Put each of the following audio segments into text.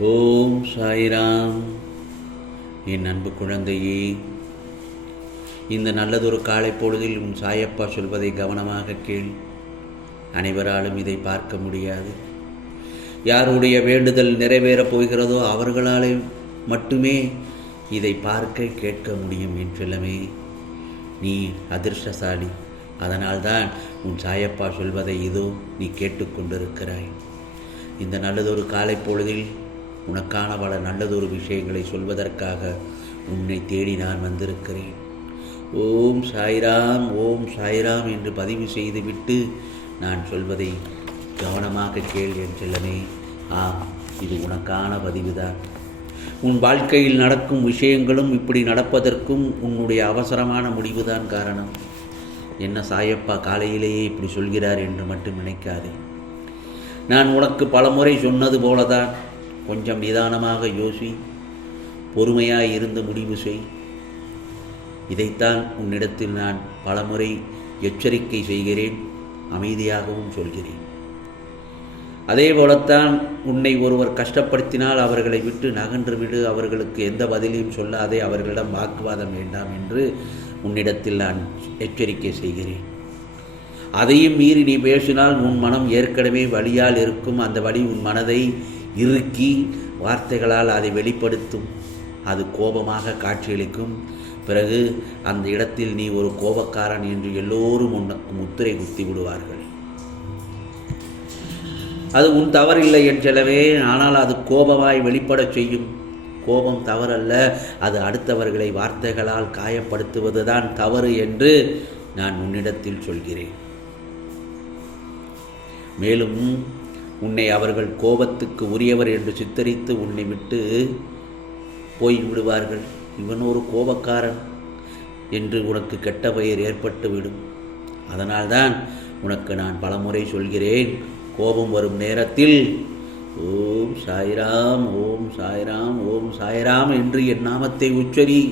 ஓம் சாய்ராம். என் அன்பு குழந்தையே இந்த நல்லதொரு காலை பொழுதில் உன் சாயப்பா சொல்வதை கவனமாக கேள். அனைவராலும் இதை பார்க்க முடியாது. யாருடைய வேண்டுதல் நிறைவேறப் போகிறதோ அவர்களாலே மட்டுமே இதை பார்க்க கேட்க முடியும் என் செல்லமே. நீ அதிர்ஷ்டசாலி. அதனால்தான் உன் சாயப்பா சொல்வதை இதோ நீ கேட்டுக்கொண்டிருக்கிறாய் இந்த நல்லதொரு காலை பொழுதில் உனக்கான பல நல்லதொரு விஷயங்களை சொல்வதற்காக உன்னை தேடி நான் வந்திருக்கிறேன். ஓம் சாய்ராம் ஓம் சாய்ராம் என்று பதிவு செய்துவிட்டு நான் சொல்வதை கவனமாக கேள் என் செல்லமே. ஆம் இது உனக்கான பதிவுதான். உன் வாழ்க்கையில் நடக்கும் விஷயங்களும் இப்படி நடப்பதற்கும் உன்னுடைய அவசரமான முடிவுதான் காரணம். என்ன சாயப்பா காலையிலேயே இப்படி சொல்கிறார் என்று மட்டும் நினைக்காதே. நான் உனக்கு பலமுறை சொன்னது போலதான். கொஞ்சம் நிதானமாக யோசி பொறுமையாய் இருந்து முடிவு செய். இதைத்தான் உன்னிடத்தில் நான் பலமுறை எச்சரிக்கை செய்கிறேன் அமைதியாகவும் சொல்கிறேன். அதே போலத்தான் உன்னை ஒருவர் கஷ்டப்படுத்தினால் அவர்களை விட்டு நகன்று விடு அவர்களுக்கு எந்த பதிலையும் சொல்லாதே அவர்களிடம் வாக்குவாதம் வேண்டாம் என்று உன்னிடத்தில் நான் எச்சரிக்கை செய்கிறேன். அதையும் மீறி நீ பேசினால் உன் மனம் ஏற்கனவே வழியால் இருக்கும் அந்த வழி உன் மனதை இறுக்கி வார்த்தைகளால் அதை வெளிப்படுத்தும். அது கோபமாக காட்சியளிக்கும். பிறகு அந்த இடத்தில் நீ ஒரு கோபக்காரன் என்று எல்லோரும் உனக்கு முத்திரை குத்தி விடுவார்கள். அது உன் தவறில்லை என் செல்லவே ஆனால் அது கோபமாய் வெளிப்படச் செய்யும். கோபம் தவறல்ல அது அடுத்தவர்களை வார்த்தைகளால் காயப்படுத்துவதுதான் தவறு என்று நான் உன்னிடத்தில் சொல்கிறேன். மேலும் உன்னை அவர்கள் கோபத்துக்கு உரியவர் என்று சித்தரித்து உன்னை விட்டு போய் விடுவார்கள். இவன் ஒரு கோபக்காரன் என்று உனக்கு கெட்ட பெயர் ஏற்பட்டுவிடும் அதனால்தான் உனக்கு நான் பலமுறை சொல்கிறேன். கோபம் வரும் நேரத்தில் ஓம் சாய்ராம் ஓம் சாய்ராம் ஓம் சாய்ராம் என்று என் நாமத்தை உச்சரி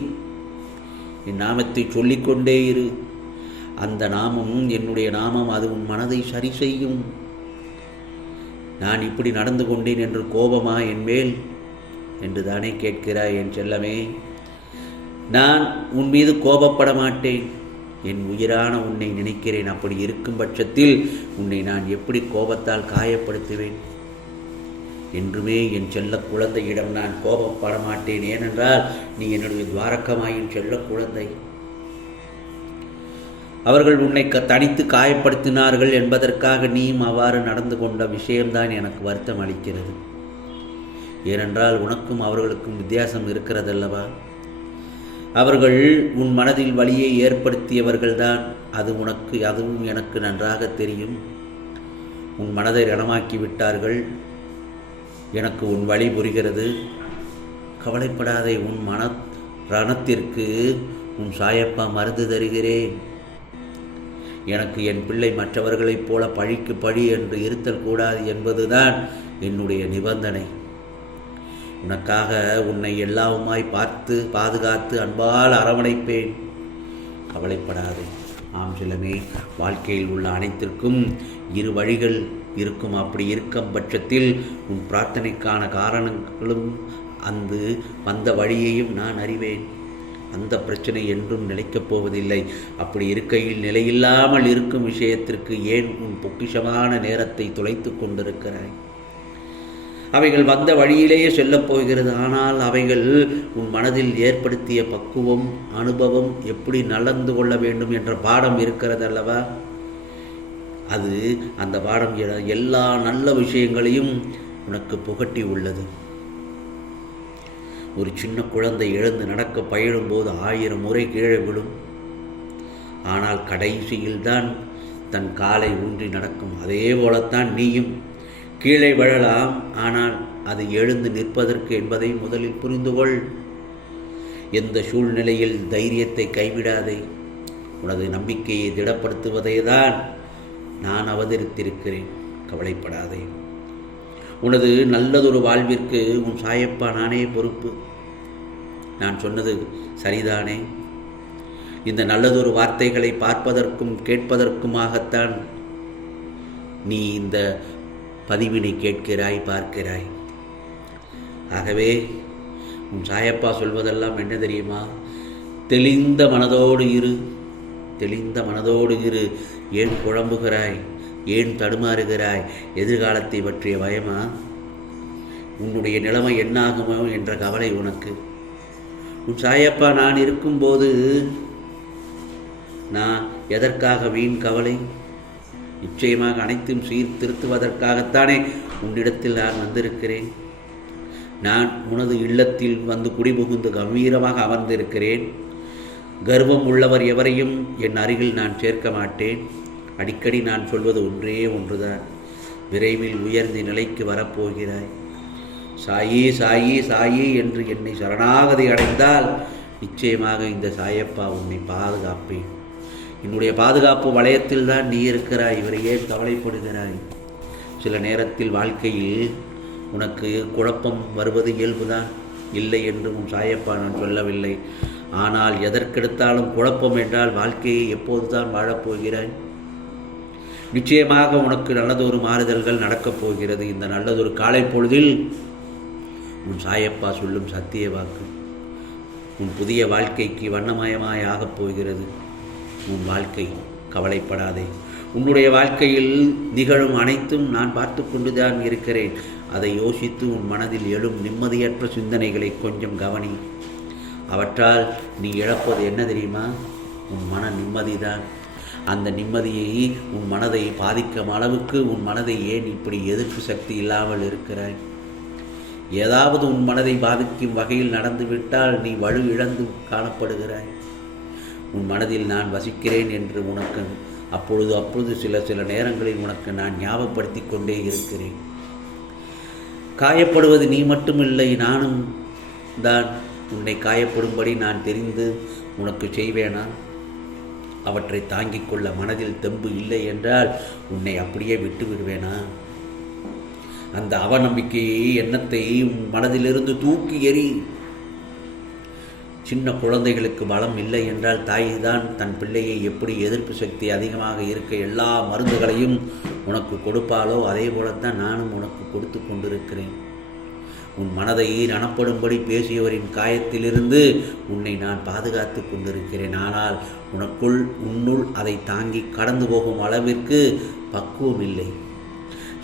என் நாமத்தை சொல்லிக்கொண்டே இரு. அந்த நாமம் என்னுடைய நாமம் அது உன் மனதை சரி செய்யும். நான் இப்படி நடந்து கொண்டேன் என்று கோபமா என் மேல்? என்று தானே கேட்கிறாய் என் செல்லமே. நான் உன் மீது கோபப்பட மாட்டேன். என் உயிரான உன்னை நினைக்கிறேன். அப்படி இருக்கும் பட்சத்தில் உன்னை நான் எப்படி கோபத்தால் காயப்படுத்துவேன்? என்றுமே என் செல்ல குழந்தையிடம் நான் கோபப்பட மாட்டேன். ஏனென்றால் நீ என்னுடைய துவாரக்கமாயின் செல்ல குழந்தை. அவர்கள் உன்னை க தனித்து காயப்படுத்தினார்கள் என்பதற்காக நீயும் அவ்வாறு நடந்து கொண்ட விஷயம்தான் எனக்கு வருத்தம் அளிக்கிறது. ஏனென்றால் உனக்கும் அவர்களுக்கும் வித்தியாசம் இருக்கிறதல்லவா? அவர்கள் உன் மனதில் வழியை ஏற்படுத்தியவர்கள்தான் அது உனக்கு அதுவும் எனக்கு நன்றாக தெரியும். உன் மனதை ரணமாக்கி விட்டார்கள். எனக்கு உன் வழி புரிகிறது. கவலைப்படாதே உன் மன ரணத்திற்கு உன் சாயப்பா மருந்து தருகிறேன். எனக்கு என் பிள்ளை மற்றவர்களைப் போல பழிக்கு பழி என்று இருத்தல் கூடாது என்பதுதான் என்னுடைய நிபந்தனை. உனக்காக உன்னை எல்லாவுமாய் பார்த்து பாதுகாத்து அன்பால் அரவணைப்பேன். கவலைப்படாதே. ஆம் சிலமே வாழ்க்கையில் உள்ள அனைத்திற்கும் இரு வழிகள் இருக்கும். அப்படி இருக்கும் பட்சத்தில் உன் பிரார்த்தனைக்கான காரணங்களும் அந்த வந்த வழியையும் நான் அறிவேன். அந்த பிரச்சனை என்றும் நிலைக்கப் போவதில்லை. அப்படி இருக்கையில் நிலையில்லாமல் இருக்கும் விஷயத்திற்கு ஏன் உன் பொக்கிஷமான நேரத்தை துளைத்து கொண்டிருக்கிறாய்? அவைகள் வந்த வழியிலேயே செல்லப் போகிறது. ஆனால் அவைகள் உன் மனதில் ஏற்படுத்திய பக்குவம் அனுபவம் எப்படி நடந்து கொள்ள வேண்டும் என்ற பாடம் இருக்கிறது அல்லவா அது அந்த பாடம் எல்லா நல்ல விஷயங்களையும் உனக்கு புகட்டி உள்ளது. ஒரு சின்ன குழந்தை எழுந்து நடக்க பயிலும்போது ஆயிரம் முறை கீழே விழும். ஆனால் கடைசியில் தான் தன் காலை ஊன்றி நடக்கும். அதே போலத்தான் நீயும். கீழே விழலாம். ஆனால் அது எழுந்து நிற்பதற்கு என்பதை முதலில் புரிந்து கொள். எந்த சூழ்நிலையில் தைரியத்தை கைவிடாதே. உனது நம்பிக்கையை திடப்படுத்துவதை தான் நான் அவதரித்திருக்கிறேன். கவலைப்படாதே. உனது நல்லதொரு வாழ்விற்கு உன் சாயப்பா நானே பொறுப்பு. நான் சொன்னது சரிதானே? இந்த நல்லதொரு வார்த்தைகளை பார்ப்பதற்கும் கேட்பதற்குமாகத்தான் நீ இந்த பதிவினை கேட்கிறாய் பார்க்கிறாய். ஆகவே உன் சாயப்பா சொல்வதெல்லாம் என்ன தெரியுமா? தெளிந்த மனதோடு இரு தெளிந்த மனதோடு இரு ஏன் குழம்புகிறாய் ஏன் தடுமாறுகிறாய்? எதிர்காலத்தை பற்றிய பயமா? உன்னுடைய நிலைமை என்னாகுமோ என்ற கவலை உனக்கு. உன் சாயப்பா நான் இருக்கும்போது நான் எதற்காக வீண் கவலை? நிச்சயமாக அனைத்தும் சீர்திருத்துவதற்காகத்தானே உன்னிடத்தில் நான் வந்திருக்கிறேன். நான் உனது இல்லத்தில் வந்து குடிபுகுந்து கம்பீரமாக அமர்ந்திருக்கிறேன். கர்வம் உள்ளவர் எவரையும் என் அருகில் நான் சேர்க்க மாட்டேன். அடிக்கடி நான் சொல்வது ஒன்றே ஒன்றுதான். விரைவில் உயர்ந்த நிலைக்கு வரப்போகிறாய். சாயி சாயி சாயி என்று என்னை சரணாகதி அடைந்தால் நிச்சயமாக இந்த சாயப்பா உன்னை பாதுகாப்பேன். என்னுடைய பாதுகாப்பு வளையத்தில் தான் நீ இருக்கிறாய். இவரை ஏன் கவலைப்படுகிறாய்? சில நேரத்தில் வாழ்க்கையில் உனக்கு குழப்பம் வருவது இயல்புதான். இல்லை என்று உன் சாயப்பா நான் சொல்லவில்லை. ஆனால் எதற்கெடுத்தாலும் குழப்பம் என்றால் வாழ்க்கையை எப்போதுதான் வாழப்போகிறாய்? நிச்சயமாக உனக்கு நல்லதொரு மாறுதல்கள் நடக்கப் போகிறது. இந்த நல்லதொரு காலை பொழுதில் உன் சாயப்பா சொல்லும் சத்திய வாக்கு உன் புதிய வாழ்க்கைக்கு வண்ணமயமாய் ஆகப் போகிறது. உன் வாழ்க்கை கவலைப்படாதே. உன்னுடைய வாழ்க்கையில் நிகழும் அனைத்தும் நான் பார்த்து கொண்டுதான் இருக்கிறேன். அதை யோசித்து உன் மனதில் எழும் நிம்மதியற்ற சிந்தனைகளை கொஞ்சம் கவனி. அவற்றால் நீ இழப்பது என்ன தெரியுமா? உன் மன நிம்மதிதான். அந்த நிம்மதியை உன் மனதை பாதிக்கும் அளவுக்கு உன் மனதை ஏன் இப்படி எதிர்ப்பு சக்தி இல்லாமல் இருக்கிறாய்? ஏதாவது உன் மனதை பாதிக்கும் வகையில் நடந்துவிட்டால் நீ வலு இழந்து காணப்படுகிறாய். உன் மனதில் நான் வசிக்கிறேன் என்று உனக்கு அப்பொழுது அப்பொழுது சில சில நேரங்களில் உனக்கு நான் ஞாபகப்படுத்தி கொண்டே இருக்கிறேன். காயப்படுவது நீ மட்டுமில்லை நானும் தான். உன்னை காயப்படும்படி நான் தெரிந்து உனக்கு செய்வேனா? அவற்றை தாங்கிக் கொள்ள மனதில் தெம்பு இல்லை என்றால் உன்னை அப்படியே விட்டு விடுவேனா? அந்த அவநம்பிக்கையை எண்ணத்தை உன் மனதிலிருந்து தூக்கி எறி சின்ன குழந்தைகளுக்கு பலம் இல்லை என்றால் தாய் தான் தன் பிள்ளையை எப்படி எதிர்ப்பு சக்தி அதிகமாக இருக்க எல்லா மருந்துகளையும் உனக்கு கொடுப்பாலோ அதே போலத்தான் நானும் உனக்கு கொடுத்து கொண்டிருக்கிறேன். உன் மனதை ரணப்படும்படி பேசியவரின் காயத்திலிருந்து உன்னை நான் பாதுகாத்து கொண்டிருக்கிறேன். ஆனால் உனக்குள் உன்னுள் அதை தாங்கி கடந்து போகும் அளவிற்கு பக்குவம் இல்லை.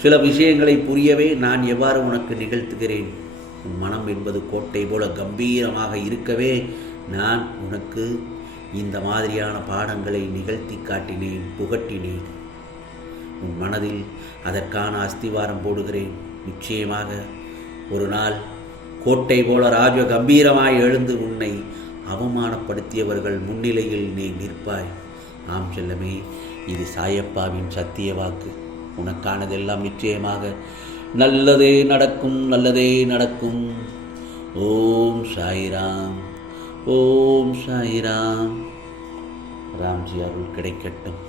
சில விஷயங்களை புரியவே நான் எவ்வாறு உனக்கு நிகழ்த்துகிறேன்? உன் மனம் என்பது கோட்டை போல கம்பீரமாக இருக்கவே நான் உனக்கு இந்த மாதிரியான பாடங்களை நிகழ்த்தி காட்டினேன் புகட்டினேன். உன் மனதில் அதற்கான அஸ்திவாரம் போடுகிறேன். நிச்சயமாக ஒரு நாள் கோட்டை போல ராஜ கம்பீரமாய் எழுந்து உன்னை அவமானப்படுத்தியவர்கள் முன்னிலையில் நீ நிற்பாய். ஆம் செல்லமே இது சாயப்பாவின் சத்திய வாக்கு. உனக்கானதெல்லாம் நிச்சயமாக நல்லதே நடக்கும் நல்லதே நடக்கும். ஓம் சாய்ராம் ஓம் சாய்ராம். ராம்ஜி அருள் கிடைக்கட்டும்.